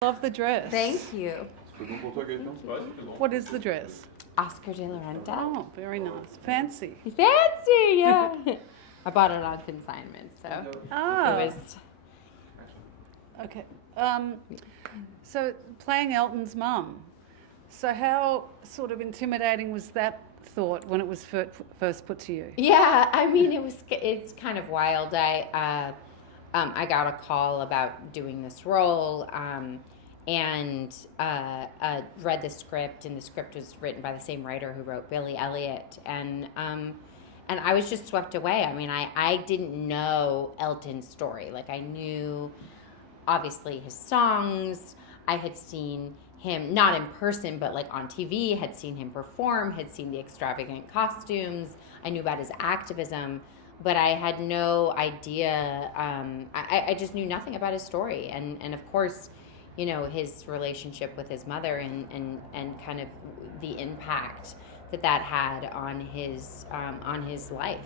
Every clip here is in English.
Love the dress. Thank you. What is the dress? Oscar de la Renta. Oh, very nice. Fancy. Fancy, yeah. I bought it on consignment, so Oh. it was. Okay. So playing Elton's mum. So how sort of intimidating was that thought when it was first put to you? Yeah, I mean, it's kind of wild. I got a call about doing this role, and read the script, and the script was written by the same writer who wrote Billy Elliot, and I was just swept away. I mean, I didn't know Elton's story. Like, I knew, obviously, his songs. I had seen him, not in person, but like on TV, had seen him perform, had seen the extravagant costumes. I knew about his activism, but I had no idea. I just knew nothing about his story. And of course, you know, his relationship with his mother and kind of the impact that had on his life.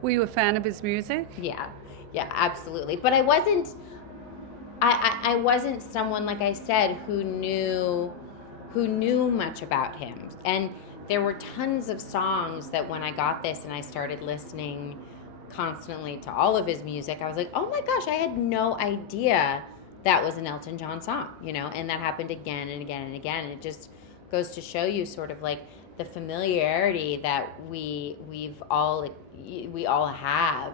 Were you a fan of his music? Yeah, absolutely. But I wasn't someone, like I said, who knew much about him. And there were tons of songs that when I got this and I started listening constantly to all of his music, I was like, oh my gosh, I had no idea that was an Elton John song, you know? And that happened again and again and again. And it just goes to show you sort of like the familiarity that we all have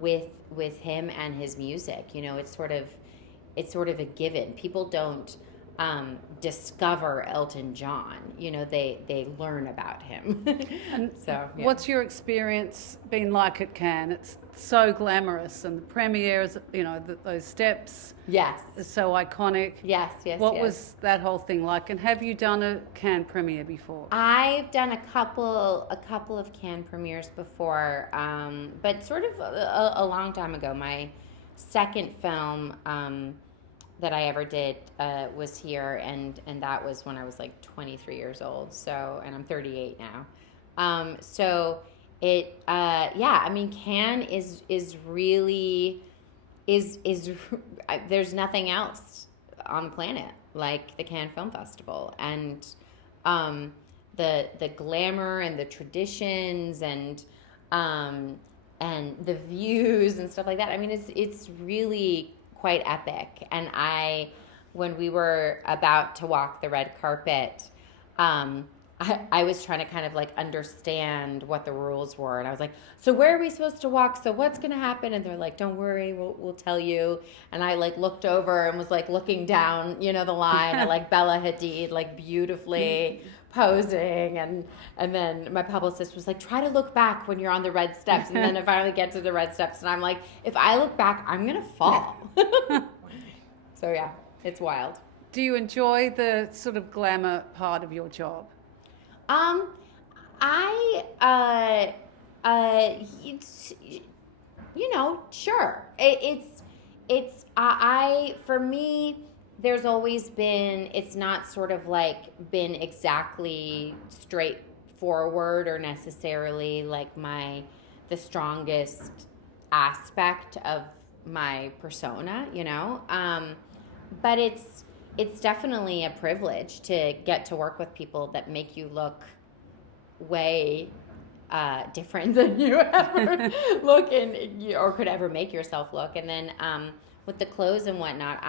with him and his music. You know, it's sort of a given. People don't discover Elton John. You know, they learn about him. And so, yeah. What's your experience been like at Cannes? It's so glamorous, and the premieres, you know, those steps. Yes. Are so iconic. Yes. What was that whole thing like? And have you done a Cannes premiere before? I've done a couple of Cannes premieres before, but sort of a long time ago. My second film that I ever did was here, and that was when I was like 23 years old. So, and I'm 38 now. So it, I mean, Cannes is really there's nothing else on the planet like the Cannes Film Festival, and the glamour and the traditions and the views and stuff like that. I mean, it's really quite epic. And when we were about to walk the red carpet, I was trying to kind of like understand what the rules were, and I was like, so where are we supposed to walk? So what's going to happen? And they're like, don't worry, we'll tell you. And I like looked over and was like looking down, you know, the line, and like Bella Hadid, like beautifully posing, and then my publicist was like, try to look back when you're on the red steps. And then I finally get to the red steps, and I'm like, if I look back, I'm gonna fall. So yeah, it's wild. Do you enjoy the sort of glamour part of your job? It's, you know, sure. For me, there's always been, it's not sort of like been exactly straightforward or necessarily like the strongest aspect of my persona, you know? But it's definitely a privilege to get to work with people that make you look way different than you ever look or could ever make yourself look. And then with the clothes and whatnot,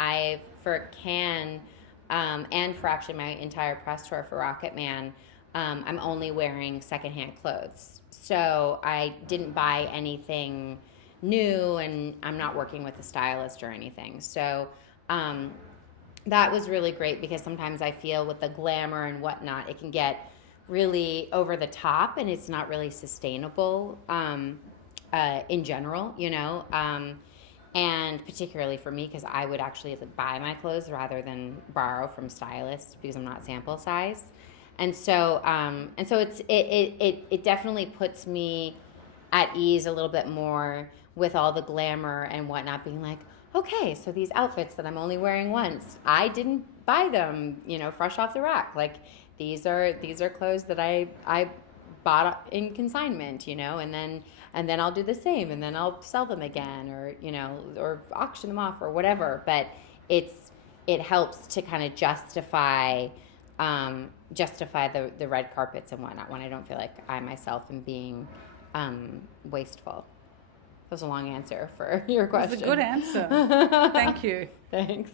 for Cannes and for actually my entire press tour for Rocketman, I'm only wearing secondhand clothes. So I didn't buy anything new, and I'm not working with a stylist or anything. So that was really great, because sometimes I feel with the glamour and whatnot, it can get really over the top, and it's not really sustainable in general, you know, and particularly for me, because I would actually buy my clothes rather than borrow from stylists, because I'm not sample size. And so it definitely puts me at ease a little bit more with all the glamour and whatnot, being like, okay, so these outfits that I'm only wearing once, I didn't buy them, you know, fresh off the rack. Like, these are clothes that I bought in consignment, you know, and then I'll do the same, and then I'll sell them again, or, you know, or auction them off or whatever. But it's it helps to kind of justify the red carpets and whatnot when I don't feel like I myself am being wasteful. That was a long answer for your question. It was a good answer. Thank you. Thanks.